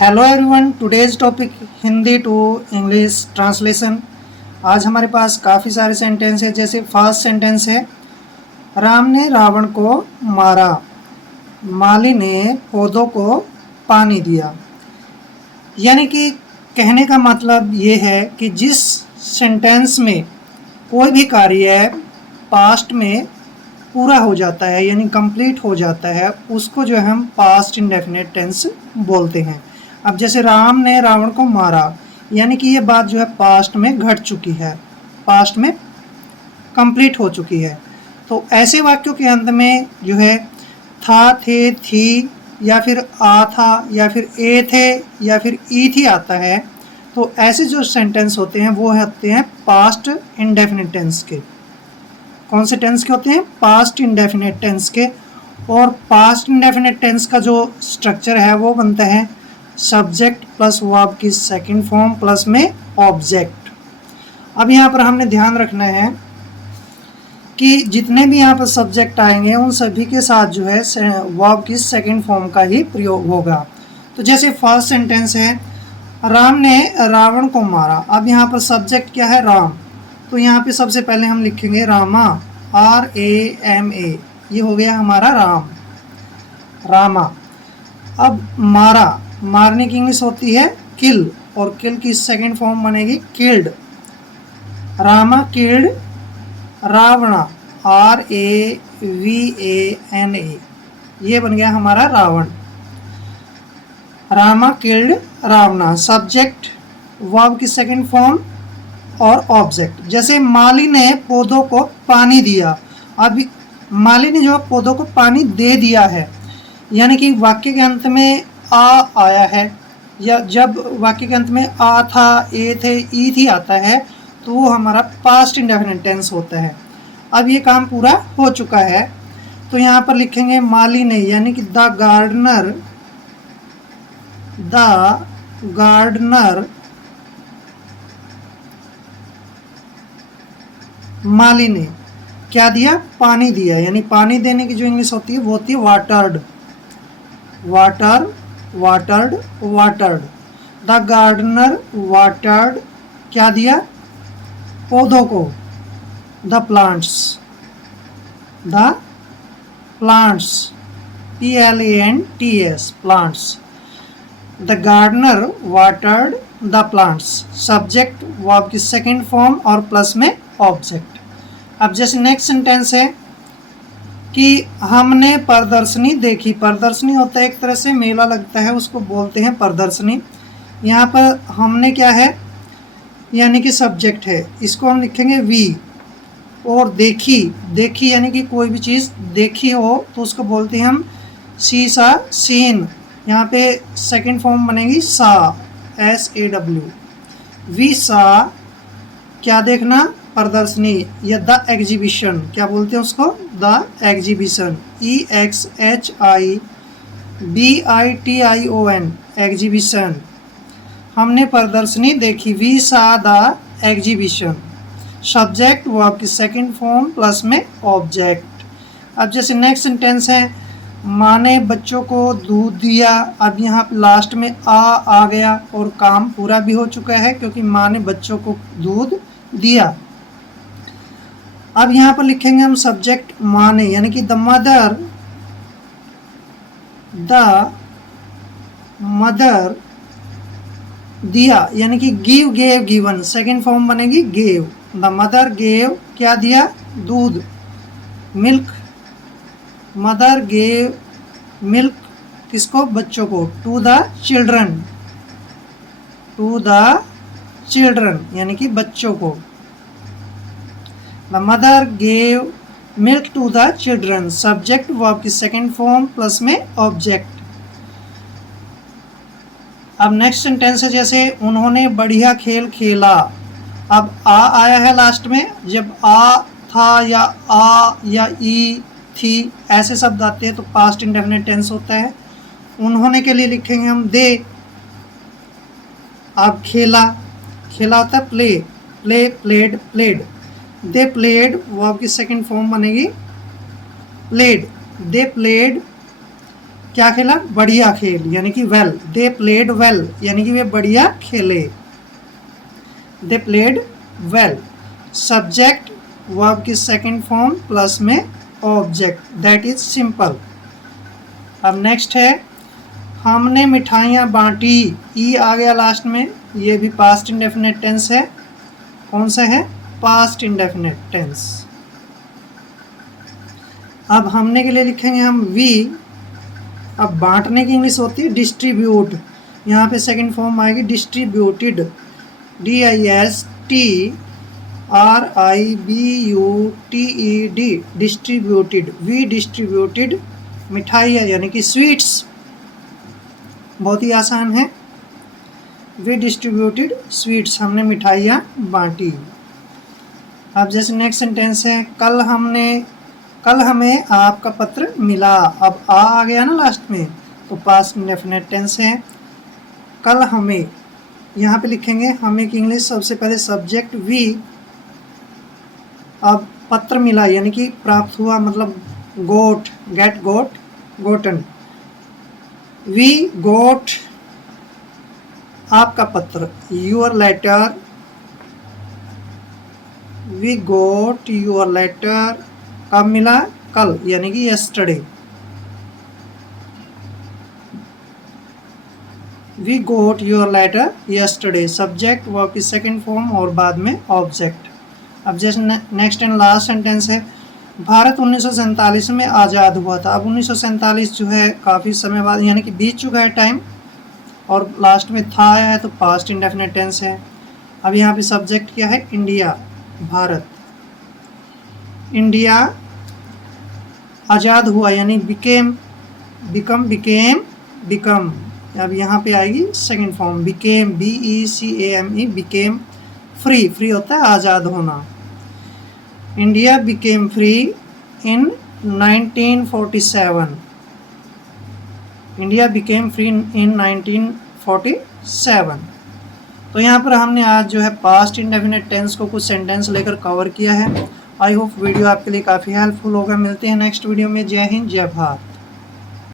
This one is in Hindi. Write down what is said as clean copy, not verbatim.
Hello everyone, today's topic Hindi to English translation. आज हमारे पास काफ़ी सारे सेंटेंस है। जैसे फर्स्ट सेंटेंस है, राम ने रावण को मारा, माली ने पौधों को पानी दिया। यानी कि कहने का मतलब ये है कि जिस सेंटेंस में कोई भी कार्य पास्ट में पूरा हो जाता है यानी कंप्लीट हो जाता है, उसको जो है हम पास्ट इंडेफिनिट टेंस बोलते हैं। अब जैसे राम ने रावण को मारा, यानी कि ये बात जो है पास्ट में घट चुकी है, पास्ट में कंप्लीट हो चुकी है। तो ऐसे वाक्यों के अंत में जो है था, थे, थी, या फिर आ था, या फिर ए थे, या फिर ई थी आता है। तो ऐसे जो सेंटेंस होते हैं वो होते हैं पास्ट इंडेफिनिट टेंस के। कौन से टेंस के होते हैं? पास्ट इंडेफिनिट टेंस के। और पास्ट इंडेफिनिट टेंस का जो स्ट्रक्चर है वो बनता है सब्जेक्ट प्लस वर्ब की सेकंड फॉर्म प्लस में ऑब्जेक्ट। अब यहाँ पर हमने ध्यान रखना है कि जितने भी यहाँ पर सब्जेक्ट आएंगे उन सभी के साथ जो है वर्ब की सेकंड फॉर्म का ही प्रयोग होगा। तो जैसे फर्स्ट सेंटेंस है, राम ने रावण को मारा। अब यहाँ पर सब्जेक्ट क्या है? राम। तो यहाँ पे सबसे पहले हम लिखेंगे रामा, RAMA। ये हो गया हमारा राम, रामा। अब मारा, मारने की इंग्लिश होती है किल, और किल की सेकंड फॉर्म बनेगी killed. Rama killed Ravana, RAVANA। ये बन गया हमारा Ravan. Rama killed Ravana, subject verb की सेकंड फॉर्म और ऑब्जेक्ट। जैसे माली ने पौधों को पानी दिया। अब माली ने जो पौधों को पानी दे दिया है, यानी कि वाक्य के अंत में आ आया है, या जब वाक्य के अंत में आ था, ए थे, ई थी आता है, तो वो हमारा पास्ट इंडेफिनिट टेंस होता है। अब ये काम पूरा हो चुका है, तो यहाँ पर लिखेंगे माली ने, यानी कि द गार्डनर माली ने क्या दिया? पानी दिया। यानी पानी देने की जो इंग्लिश होती है वो होती है watered, watered. The gardener watered, क्या दिया? पौधों को। The plants, PLANTS, plants. The gardener watered the plants, subject verb की सेकंड फॉर्म और प्लस में ऑब्जेक्ट। अब जैसे नेक्स्ट सेंटेंस है कि हमने प्रदर्शनी देखी। प्रदर्शनी होता है एक तरह से मेला लगता है, उसको बोलते हैं प्रदर्शनी। यहाँ पर हमने क्या है? यानी कि सब्जेक्ट है, इसको हम लिखेंगे वी। और देखी यानी कि कोई भी चीज़ देखी हो तो उसको बोलते हैं हम सा, सीन। यहाँ पे सेकंड फॉर्म बनेगी सा, SAW। वी सा, क्या देखना? प्रदर्शनी या द एग्जीबिशन, क्या बोलते हैं उसको? The exhibition, EXHIBITION, exhibition. हमने प्रदर्शनी देखी, we saw the exhibition, subject verb की सेकंड फॉर्म प्लस में ऑब्जेक्ट। अब जैसे नेक्स्ट सेंटेंस है, माँ ने बच्चों को दूध दिया। अब यहाँ लास्ट में आ गया और काम पूरा भी हो चुका है क्योंकि माँ ने बच्चों को दूध दिया। अब यहाँ पर लिखेंगे हम सब्जेक्ट माँ ने, यानी कि द मदर दिया, यानी कि give, gave, given, second form बनेगी गेव। द मदर गेव, क्या दिया? दूध, मिल्क। मदर गेव मिल्क, किसको? बच्चों को। टू द चिल्ड्रन, यानी कि बच्चों को। The mother gave milk to the children, subject verb की सेकंड फॉर्म प्लस में ऑब्जेक्ट। अब नेक्स्ट सेंटेंस है, जैसे उन्होंने बढ़िया खेल खेला। अब आ आया है लास्ट में, जब आ था या आ या ई थी ऐसे शब्द आते हैं तो पास्ट इंडेफिनिट टेंस होता है। उन्होंने के लिए लिखेंगे हम दे। अब खेला होता है प्लेड। दे प्लेड, वर्ब की सेकंड फॉर्म बनेगी प्लेड। दे प्लेड क्या खेला? बढ़िया खेल, यानी कि वेल। दे प्लेड वेल, यानी कि वे बढ़िया खेले। They played well. Subject verb की सेकंड फॉर्म प्लस में ऑब्जेक्ट, दैट इज सिंपल। अब नेक्स्ट है हमने मिठाइयाँ बांटी, ई आ गया लास्ट में, ये भी पास्ट इंडेफिनिट टेंस है। कौन सा है? Past indefinite tense. अब हमने के लिए लिखेंगे हम वी। अब बांटने की इंग्लिश होती है डिस्ट्रीब्यूट, यहाँ पे सेकंड फॉर्म आएगी distributed, DISTRIBUTED, distributed. We distributed मिठाइयाँ यानी कि स्वीट्स, बहुत ही आसान है। वी डिस्ट्रीब्यूटेड स्वीट्स, हमने मिठाइयाँ बांटी। अब जैसे नेक्स्ट सेंटेंस है कल हमें आपका पत्र मिला। अब आ गया ना लास्ट में, तो पास्ट इंडेफिनिट टेंस है। कल हमें, यहाँ पे लिखेंगे हमें की इंग्लिश सबसे पहले सब्जेक्ट वी। अब पत्र मिला यानी कि प्राप्त हुआ, मतलब गोट, gate, goat, Gotan. We got आपका पत्र, your letter. We got your letter, कब मिला? कल, यानी कि yesterday. We got your letter yesterday, subject verb की सेकंड फॉर्म और बाद में ऑब्जेक्ट। अब जैसे नेक्स्ट एंड लास्ट सेंटेंस है भारत 1947 में आज़ाद हुआ था। अब 1947 जो है काफ़ी समय बाद, यानी कि बीत चुका है टाइम, और लास्ट में था आया है तो पास्ट इंडेफिनिट टेंस है। अब यहाँ पे सब्जेक्ट क्या है? इंडिया, भारत। इंडिया आज़ाद हुआ यानी बिकेम, बिकम। अब यहाँ पे आएगी second form became, BECAME, became. Free होता है आज़ाद होना। India became free in 1947। India became free in 1947। तो यहाँ पर हमने आज जो है पास्ट इंडेफिनिट टेंस को कुछ सेंटेंस लेकर कवर किया है। आई होप वीडियो आपके लिए काफ़ी हेल्पफुल होगा। मिलते हैं नेक्स्ट वीडियो में। जय हिंद, जय भारत।